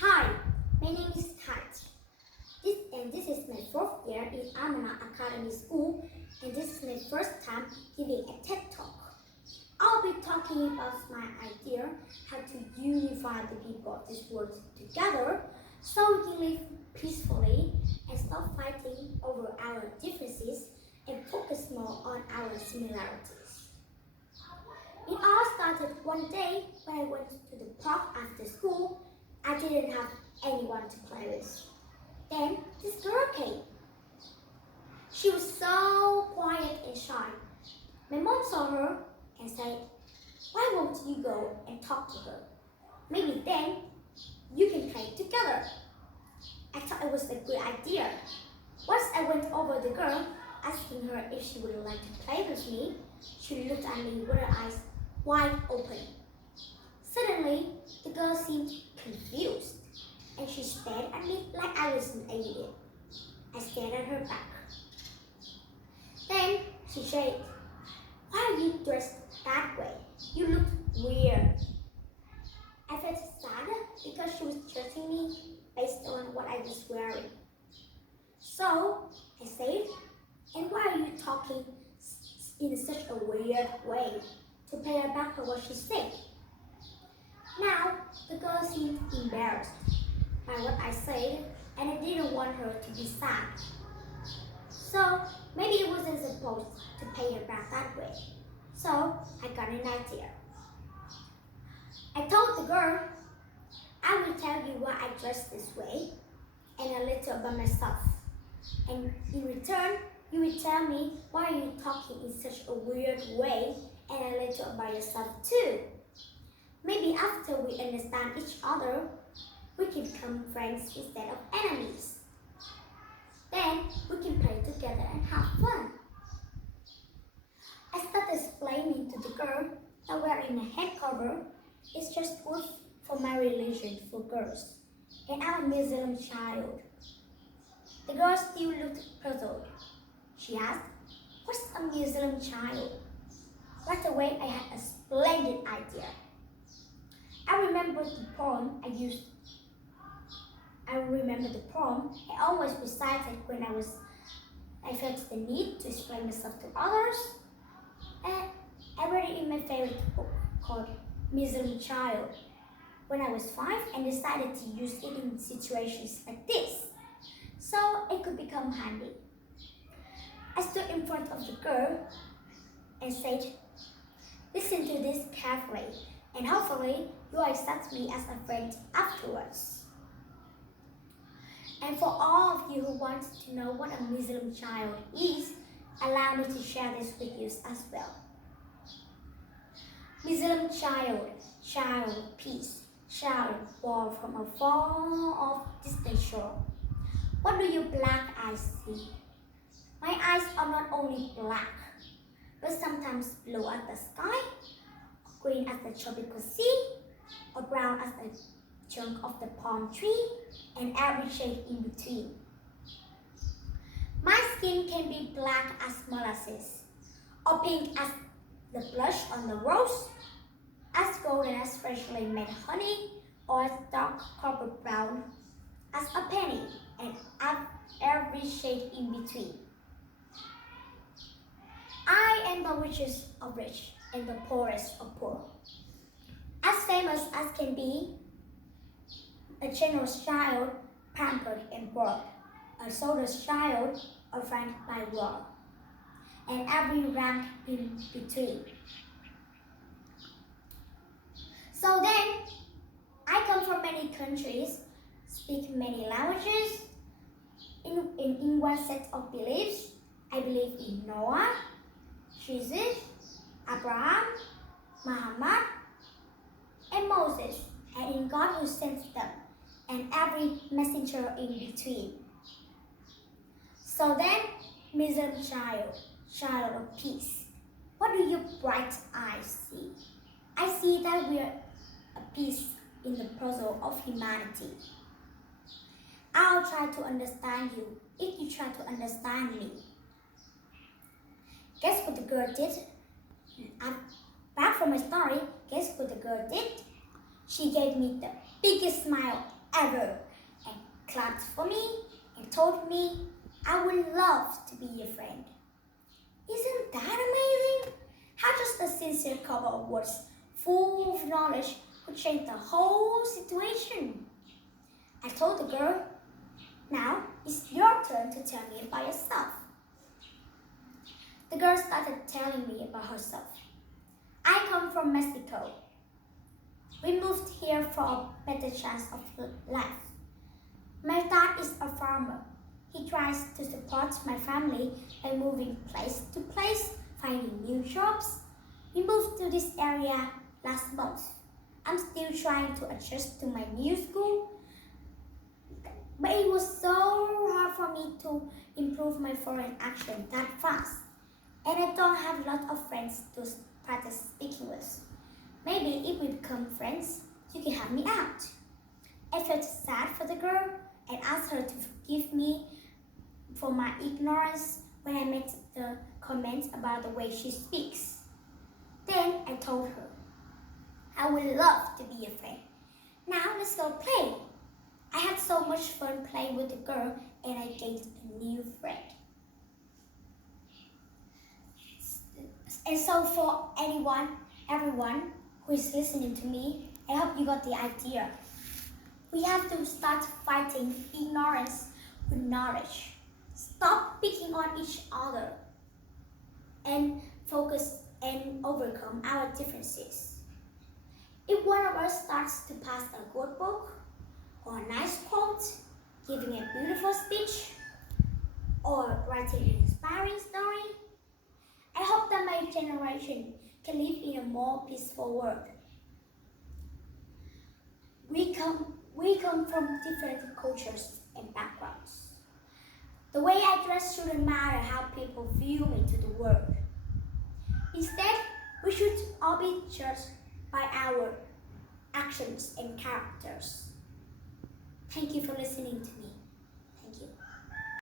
Hi, my name is Kat. This is my fourth year in Amana Academy School, and this is my first time giving a TED Talk. I'll be talking about my idea how to unify the people of this world together so we can live peacefully and stop fighting over our differences and focus more on our similarities. It all started one day when I went to the park after school. I didn't have anyone to play with. Then this girl came. She was so quiet and shy. My mom saw her and said, "Why won't you go and talk to her? Maybe then you can play together." I thought it was a good idea. Once I went over the girl, asking her if she would like to play with me, she looked at me with her eyes wide open. Suddenly, the girl seemed confused, and she stared at me like I was an alien. I stared at her back. Then she said, "Why are you dressed that way? You look weird." I felt sad because she was judging me based on what I was wearing. So I said, "And why are you talking in such a weird way?" to pay her back for what she said. Now, the girl seemed embarrassed by what I said, and I didn't want her to be sad. So, maybe I wasn't supposed to pay her back that way. So, I got an idea. I told the girl, "I will tell you why I dress this way, and a little about myself. And in return, you will tell me why you're talking in such a weird way, and a little about yourself too. Maybe after we understand each other, we can become friends instead of enemies. Then we can play together and have fun." I started explaining to the girl that wearing a head cover is just good for my religion for girls, and I'm a Muslim child. The girl still looked puzzled. She asked, "What's a Muslim child?" Right away, I had a splendid idea. I remember the poem I always recited when I felt the need to explain myself to others. And I read it in my favorite book called Muslim Child when I was 5 and decided to use it in situations like this, so it could become handy. I stood in front of the girl and said, "Listen to this carefully, and hopefully you will accept me as a friend afterwards. And for all of you who want to know what a Muslim child is, allow me to share this with you as well. Muslim child, child of peace, child born from a far off distant shore. What do your black eyes see? My eyes are not only black, but sometimes blue as the sky, green as the tropical sea, or brown as the trunk of the palm tree, and every shade in between. My skin can be black as molasses, or pink as the blush on the rose, as golden as freshly made honey, or as dark copper brown as a penny, and every shade in between. I am the richest of rich and the poorest of poor, as famous as can be, a generous child, pampered and broad, a soldier's child, flanked by war, and every rank in between. So then, I come from many countries, speak many languages. In one set of beliefs, I believe in Noah, Jesus, Abraham, Muhammad, and Moses, and in God who sent them, and every messenger in between. So then, Muslim child, child of peace, what do your bright eyes see? I see that we are a piece in the puzzle of humanity. I'll try to understand you if you try to understand me. Guess what the girl did? Back from my story, guess what the girl did? She gave me the biggest smile ever, and clapped for me and told me I would love to be your friend. Isn't that amazing? How just a sincere couple of words full of knowledge could change the whole situation. I told the girl, now it's your turn to tell me about yourself. The girl started telling me about herself. I come from Mexico. We moved here for a better chance of life. My dad is a farmer. He tries to support my family by moving place to place, finding new jobs. We moved to this area last month. I'm still trying to adjust to my new school, but it was so hard for me to improve my foreign accent that fast. And I don't have a lot of friends to practice speaking with. Maybe if we become friends, you can help me out. I felt sad for the girl and asked her to forgive me for my ignorance when I made the comments about the way she speaks. Then I told her, I would love to be a friend. Now let's go play. I had so much fun playing with the girl and I gained a new friend. And so for everyone who is listening to me, I hope you got the idea. We have to start fighting ignorance with knowledge. Stop picking on each other and focus and overcome our differences. If one of us starts to pass a good book or a nice quote, giving a beautiful speech, or writing an inspiring story, I hope that my generation can live in a more peaceful world. We come from different cultures and backgrounds. The way I dress shouldn't matter how people view me to the world. Instead, we should all be judged by our actions and characters. Thank you for listening to me. Thank you.